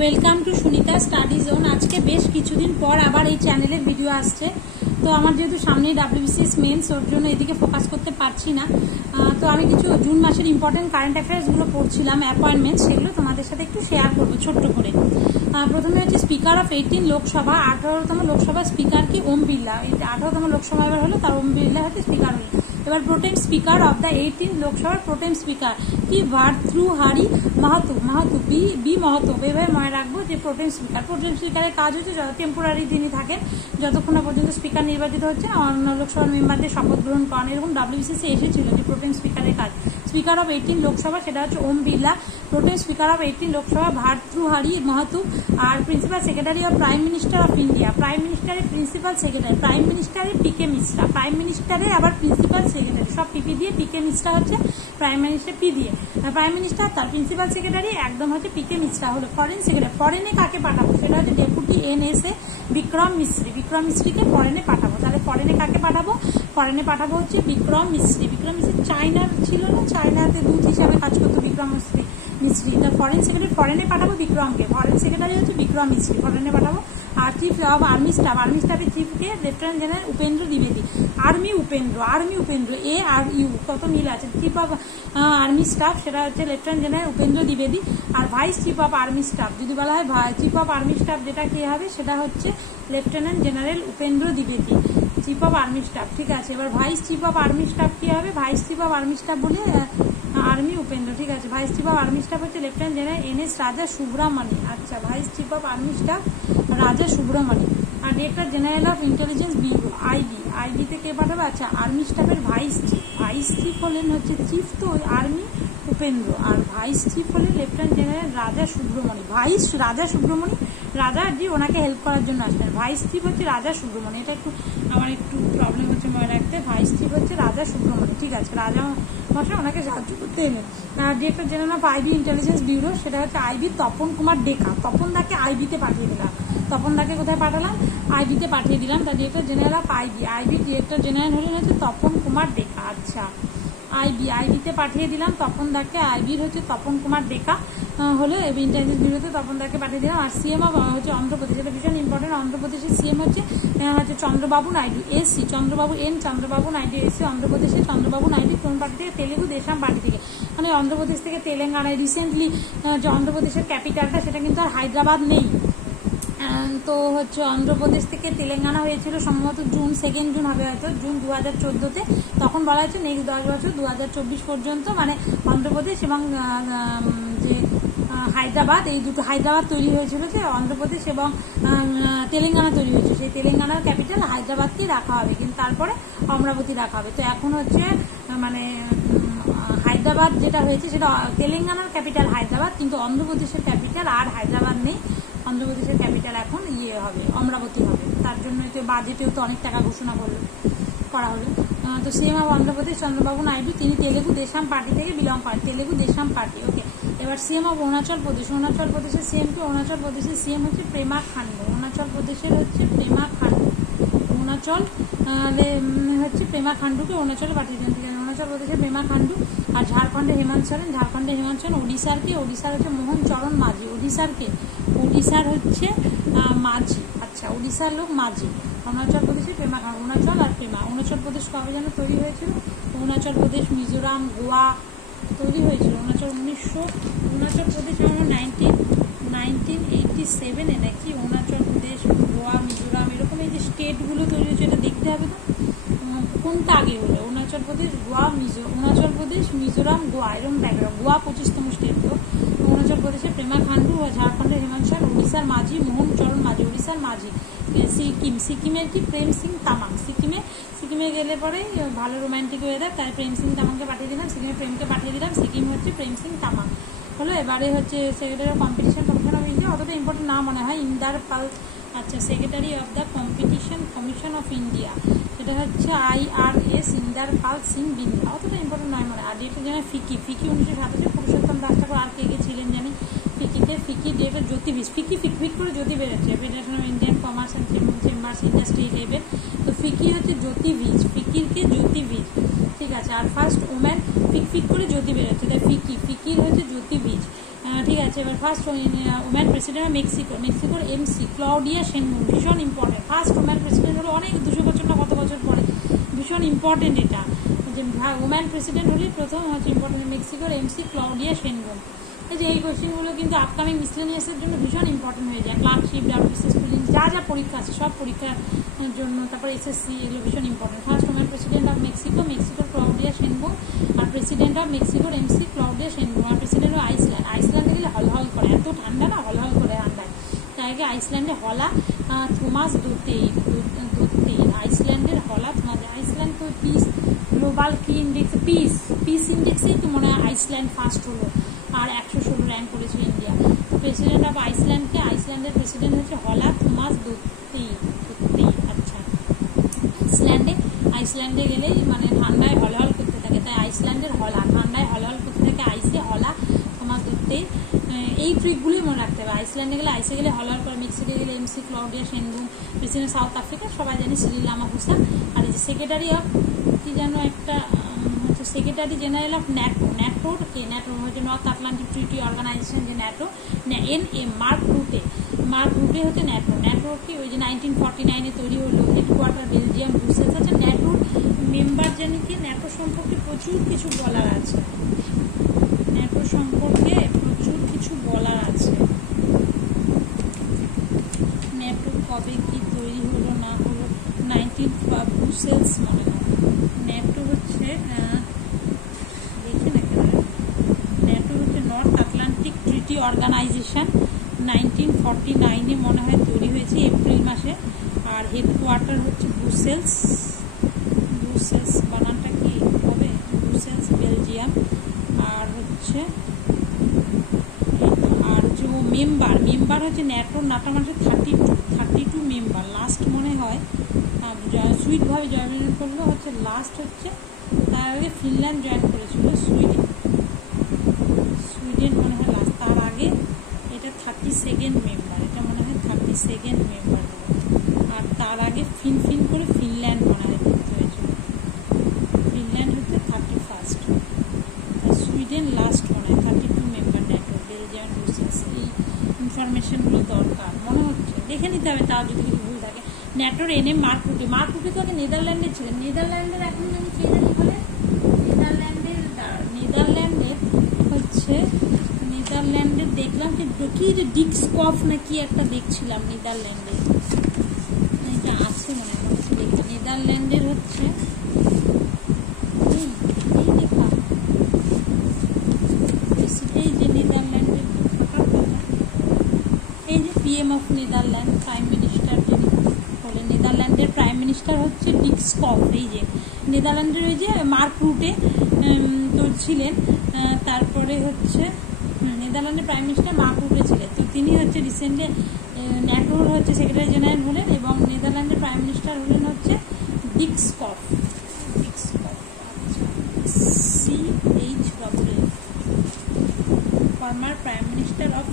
Welcome to Sunita study zone. আজকে বেশ কিছুদিন পর আবার এই চ্যানেলের ভিডিও আসছে। তো আমার যেহেতু সামনে WBCS মেন্স, ওর জন্য এদিকে ফোকাস করতে পারছি না। তো আমি কিছু জুন মাসের ইম্পর্টেন্ট কারেন্ট অ্যাফেয়ার্সগুলো পড়ছিলাম, অ্যাপয়েন্টমেন্ট, সেগুলো তোমাদের সাথে একটু শেয়ার করবো ছোট্ট করে। প্রথমে হচ্ছে স্পিকার অফ 18 লোকসভা, 18তম লোকসভা স্পিকার কি ওম বিড়লা। 18তম লোকসভা এবার হলো, তার ওম বিড়লা হচ্ছে স্পিকার হলো। এবার প্রোটেম স্পিকার অফ দ্য 18 লোকসভার প্রোটেম স্পিকার কি ভার্তৃহারি মাহাতো, বি মাহাতো। এভাবে মনে রাখবো যে প্রোটেম স্পিকারের কাজ হচ্ছে টেম্পোরারি তিনি থাকেন যতক্ষণ না পর্যন্ত স্পিকার নির্বাচিত হচ্ছে অন্য লোকসভার মেম্বারদের শপথ গ্রহণ করেন। এরকম WBCS এসেছিল যে প্রোটেম স্পিকারের কাজ। স্পিকার অফ 18 লোকসভা সেটা হচ্ছে Om Birla. Protem speaker of 18 Lok Sabha Bhartruhari Mahato. আর principal secretary of prime minister of India, prime মিনিস্টারের প্রিন্সিপাল সেক্রেটারি, প্রাইম মিনিস্টারের PK মিশ্রা, প্রাইম মিনিস্টারের আবার প্রিন্সিপাল সেক্রেটারি, সব PP দিয়ে, PK মিশ্রা হচ্ছে প্রাইম মিনিস্টার P দিয়ে, প্রাইম মিনিস্টার তার প্রিন্সিপাল সেক্রেটারি একদম হচ্ছে PK মিশ্রা হলো। ফরেন সেক্রেটারি, ফরেনে কাকে পাঠাবো সেটা হচ্ছে ডেপুটি NSA বিক্রম মিস্ত্রি, বিক্রম মিস্ত্রিকে ফরেনে পাঠাবো। তাহলে ফরেনে কাকে পাঠাবো? ফরেনে পাঠাবো হচ্ছে বিক্রম মিস্ত্রি। বিক্রম মিস্ত্রি চায়নার ছিল না, চায়নাতে দূত হিসাবে কাজ করতো বিক্রম মিস্ত্রি। তার ফরেন সেক্রেটারি, ফরেনে পাঠাবো বিক্রমকে, ফরেন সেক্রেটারি হচ্ছে বিক্রম মিস্ত্রি, ফরেনে পাঠাবো। আর chief of army staff, army স্টাফের চিফকে লেফটেন্যান্ট জেনারেল উপেন্দ্র দ্বিবেদী। আর্মি উপেন্দ্র এ আর ইউ কত মিল আছে। চিফ অফ আর্মি স্টাফ সেটা হচ্ছে লেফটেন্যান্ট জেনারেল উপেন্দ্র দ্বিবেদী। আর vice chief of army staff যদি বলা হয় চিফ অফ আর্মি স্টাফ যেটা কি হবে সেটা হচ্ছে লেফটেন্যান্ট জেনারেল উপেন্দ্র দ্বিবেদী, চিফ অফ আর্মি স্টাফ। ঠিক আছে, এবার vice chief of army staff কি হবে? Vice chief of army staff বলে আর্মি উপেন্দ্র। ঠিক আছে, vice chief of army staff হচ্ছে lieutenant general NS Raja Subramani. আচ্ছা, vice chief of army staff Raja Subramani. আর director general of intelligence bureau IB তে কে পাঠাবে? আচ্ছা, আর্মি স্টাফের ভাইস চিফ হলেন হচ্ছে চিফ তো আর্মি উপেন্দ্র, আর ভাইস চিফ হলেন লেফটেন্যান্ট জেনারেল রাজা সুব্রমণি। ভাইস রাজা সুব্রমণি, রাজা জি ওনাকে হেল্প করার জন্য আসবেন। ভাইস চিফ হচ্ছে রাজা সুব্রমণি, এটা আমার একটু প্রবলেম হচ্ছে মনে রাখতে। ভাইস চিফ হচ্ছে রাজা সুব্রমণি। ঠিক আছে, রাজা মশাই ওনাকে সাহায্য করতে এলেন। Director general of IB intelligence bureau সেটা হচ্ছে IB তপন কুমার ডেকা। তপন দাকে IB তে পাঠিয়ে দিলাম। তপন দাকে কোথায় পাঠালাম? IB তে পাঠিয়ে দিলাম। তার director general of IB director general হলেন হচ্ছে তপন কুমার ডেকা। আচ্ছা, IB তে পাঠিয়ে দিলাম তপন দাকে। IBর হচ্ছে তপন কুমার ডেকা হলো ইন্টেলিজেন্স ব্যুরোতে তপন দাকে পাঠিয়ে দিলাম। আর CM হচ্ছে অন্ধ্রপ্রদেশ, এটা ভীষণ ইম্পর্টেন্ট। অন্ধ্রপ্রদেশের CM হচ্ছে চন্দ্রবাবু নাইডু, SC চন্দ্রবাবু চন্দ্রবাবু নাইডু SC। অন্ধ্রপ্রদেশের চন্দ্রবাবু নাইডু কোন পার্টি থেকে? তেলেগু দেশাম পার্টি থেকে। মানে অন্ধ্রপ্রদেশ থেকে তেলেঙ্গানায় রিসেন্টলি যে অন্ধ্রপ্রদেশের ক্যাপিটালটা সেটা কিন্তু আর হায়দ্রাবাদ নেই। তো হচ্ছে অন্ধ্রপ্রদেশ থেকে তেলেঙ্গানা হয়েছিল সম্ভবত জুন 2 জুন হবে হয়তো, জুন 2014-তে। তখন বলা হয়েছে নেক্সট 10 বছর 2024 পর্যন্ত মানে অন্ধ্রপ্রদেশ এবং যে হায়দ্রাবাদ, এই দুটো হায়দ্রাবাদ তৈরি হয়েছিল, যে অন্ধ্রপ্রদেশ এবং তেলেঙ্গানা তৈরি হয়েছে। সেই তেলেঙ্গানার ক্যাপিটাল হায়দ্রাবাদকেই রাখা হবে, কিন্তু তারপরে অমরাবতী রাখা হবে। তো এখন হচ্ছে মানে হায়দ্রাবাদ যেটা হয়েছে সেটা তেলেঙ্গানার ক্যাপিটাল হায়দ্রাবাদ, কিন্তু অন্ধ্রপ্রদেশের ক্যাপিটাল আর হায়দ্রাবাদ নেই। অন্ধ্রপ্রদেশের ক্যাপিটাল এখন হবে অমরাবতী হবে। তার জন্য তো বাজেটেও তো অনেক টাকা ঘোষণা করা হলো। তো CM অফ অন্ধ্রপ্রদেশ চন্দ্রবাবু নাইডু, তিনি তেলেগু দেশাম পার্টি থেকে বিলং করেন, তেলেগু দেশাম পার্টি। ওকে, এবার CM অফ অরুণাচল প্রদেশ, অরুণাচল প্রদেশের CM কি? অরুণাচল প্রদেশের CM হচ্ছে পেমা খান্ডু। অরুণাচল প্রদেশের হচ্ছে পেমা খান্ডু, অরুণাচল হচ্ছে পেমা খান্ডুকে অরুণাচলে পাঠিয়ে দেন। ঠিক আছে, অরুণাচল প্রদেশের পেমা খান্ডু। আর ঝাড়খণ্ডে হেমন্ত সোরেন, ওড়িশার কে? ওড়িশার হচ্ছে মোহন চরণ মাঝি। ওড়িশার হচ্ছে মাঝি। আচ্ছা, ওড়িশার লোক মাঝি। অরুণাচল প্রদেশের পেমা খান্ডু, অরুণাচল আর পেমা। অরুণাচল প্রদেশ কবে যেন তৈরি হয়েছিল? অরুণাচল প্রদেশ, মিজোরাম, গোয়া তৈরি হয়েছিল। অরুণাচল প্রদেশ আমার 1987-এ নাকি অরুণাচল প্রদেশ, গোয়া, মিজোরাম এরকম এই যে স্টেটগুলো তৈরি হয়েছে, এটা দেখতে হবে তো কোনটা আগে হলো। অরুণাচল প্রদেশ, মিজোরাম, গোয়া এরকম ব্যাকগ্রাউন্ড। গোয়া 25তম স্টেট। তো অরুণাচল প্রদেশের পেমা খান্ডু, ঝাড়খণ্ডের হেমন্ত সোরেন, ওড়িশার মাঝি মোহন চরণ মাঝি, ওড়িশার মাঝি। সিকিমের কি? প্রেম সিং তামাং। সিকিমে গেলে পরে ভালো রোমান্টিক ওয়েদার, তাই প্রেম সিং তামাংকে পাঠিয়ে দিলাম। সিকিমে প্রেমকে পাঠিয়ে দিলাম, সিকিম হচ্ছে প্রেম সিং তামাং হলো। এবারে হচ্ছে secretary of competition commission of India, অতটা ইম্পর্টেন্ট না মনে হয়, ইন্দার পাল। আচ্ছা, secretary of the competition commission of India সেটা হচ্ছে IRS ইন্দার পাল সিং বিন্দা, অতটা ইম্পর্টেন্ট নয় মনে হয়। আর ডিরেক্টর জেনারেল ফিকি 1927 পুরুষোত্তম দাস ঠাকুর। আর কে ছিলেন জানি ফিকি ডিরেক্টর জ্যোতি ভিজ। ফিক করে জ্যোতি বেরোচ্ছে, federation of Indian commerce and chambers industry level. তো ফিকি হচ্ছে জ্যোতি ভিজ, ফিকিরকে জ্যোতি ভিজ। ঠিক আছে, আর ফার্স্ট ওম্যান ফিক করে জ্যোতি বেরোচ্ছে, তাই ফিকির হচ্ছে জ্যোতি ভিজ। ঠিক আছে, এবার first woman president of Mexico, মেক্সিকোর এমসি ক্লডিয়া শেনবুম, ভীষণ ইম্পর্টেন্ট। ফার্স্ট ওম্যান প্রেসিডেন্ট হলো অনেক 200 বছর না কত বছর পরে, ভীষণ ইম্পর্টেন্ট এটা, যে ওম্যান প্রেসিডেন্ট হলেই প্রথম হচ্ছে ইম্পর্টেন্ট, মেক্সিকোর এমসি ক্লডিয়া শেনবুম। যে এই কোয়েশ্চেনগুলো কিন্তু আপকামিং মিসলেনিয়াসের জন্য ভীষণ ইম্পর্টেন্ট হয়ে যায়, ক্লার্কশিপ, ডাব্লিউবিসিএস, প্রিলিমস, যা যা পরীক্ষা আছে সব পরীক্ষার জন্য, তারপর এসএসসি, এগুলো ভীষণ important. First woman president of Mexico, মেক্সিকোর ক্লডিয়া শেনবুম, আর প্রেসিডেন্ট অফ মেক্সিকোর এমসি ক্লডিয়া শেনবুম, আর প্রেসিডেন্ট অফ আইসল্যান্ড, আইসল্যান্ডে গেলে হলহল করে, এত ঠান্ডা না, হলহল করে ঠান্ডায়, তাই আগে আইসল্যান্ডে হলা থমাস দোতেইর, আইসল্যান্ডের হলা থমাস। আইসল্যান্ড তো পিস গ্লোবাল কি ইন্ডেক্স, পিস ইন্ডেক্সেই তো মনে হয় আইসল্যান্ড ফার্স্ট হলো, আর 116 র্যাঙ্ক করেছে ইন্ডিয়া। প্রেসিডেন্ট অফ আইসল্যান্ডকে, আইসল্যান্ডের প্রেসিডেন্ট হচ্ছে হলা থমাস দোতেইর। আচ্ছা, আইসল্যান্ডে গেলেই মানে ঠান্ডায় হলহল করতে থাকে, তাই আইসল্যান্ডের হলা, ঠান্ডায় হলহল করতে থাকে আইসে, হলা থমাস দোতেইর। এই ট্রিকগুলোই মনে রাখতে হবে, আইসল্যান্ডে গেলে আইসে গেলে হলহল করে, মেক্সিকো গেলে MC Claudia Sheinbaum, president South Africa সবাই জানি সিরিল রামাফোসা, আর এই যে সেক্রেটারি অফ কি যেন একটা হচ্ছে সেক্রেটারি জেনারেল অফ ন্যাটোর কে, ন্যাটো হচ্ছে নর্থ আটলান্টিক ট্রিটি অর্গানাইজেশন, যে ন্যাটো, NM, মার্ক রুটে হচ্ছে ন্যাটো কি ওই যে 1949-এ তৈরি হলো, হেডকোয়ার্টার বেলজিয়াম, ব্রুসেলস। আচ্ছা, ন্যাটোর মেম্বার জানি কি, ন্যাটো সম্পর্কে প্রচুর কিছু বলার আছে, ন্যাটো সম্পর্কে প্রচুর কিছু বলার আছে। ন্যাটো কবে কি তৈরি হলো না হলো, 19 ব্রুসেলস মনে হয়। ন্যাটো হচ্ছে দেখি না কেন, ন্যাটো হচ্ছে নর্থ আটলান্টিক ট্রিটি অর্গানাইজেশন, 1949-এ মনে হয় তৈরি হয়েছে এপ্রিল মাসে, আর হেডকোয়ার্টার হচ্ছে ব্রুসেলস, বানানটা কি হবে, ব্রুসেলস, বেলজিয়াম। আর হচ্ছে ও মেম্বার হচ্ছে ন্যাটোর নাটা মাসে 32 মেম্বার, লাস্ট মনে হয় সুইডভাবে জয়েন করলো হচ্ছে লাস্ট, হচ্ছে তার আগে ফিনল্যান্ড জয়েন করেছিল, সুইডেন মনে হয় লাস্ট, তার আগে এটা 32nd মেম্বার, এটা মনে হয় 32nd মেম্বার হলো, আর তার আগে ফিন করে ফিনল্যান্ড মনে হয় যুক্ত হয়েছিল, ফিনল্যান্ড হচ্ছে 31st, আর সুইডেন লাস্ট মনে হয় 32 মেম্বার ন্যাটো, বেলজিয়াম, ব্রুসেলস। এই ইনফরমেশনগুলো দরকার মনে হচ্ছে, দেখে নিতে হবে তাও যদি কিছু ভুল থাকে। ন্যাটোর NM মার্ক রুটে তো আগে নেদারল্যান্ডে ছিলেন, নেদারল্যান্ডের এখন আমি কে জানি বলে, নেদারল্যান্ডের দেখলাম কি যে ডিক্সকফ না কি একটা দেখছিলাম, নেদারল্যান্ডে এটা আছে মনে হচ্ছে, দেখি নেদারল্যান্ডের হচ্ছে এই যে নেদারল্যান্ডের এই যে PM of Netherland, prime minister যিনি হলেন, নেদারল্যান্ডের প্রাইম মিনিস্টার হচ্ছে ডিক্সকফ। এই যে নেদারল্যান্ডের ওই যে মার্ক রুটে তো ছিলেন, তারপরে হচ্ছে নেদারল্যান্ডের প্রাইম মিনিস্টার মার্ক রুটে ছিলেন, তো তিনি হচ্ছে রিসেন্টলি ন্যাটোর হচ্ছে সেক্রেটারি জেনারেল হলেন, এবং নেদারল্যান্ডের প্রাইম মিনিস্টার হলেন হচ্ছে ডিক্সকফ, CHFF, former prime minister of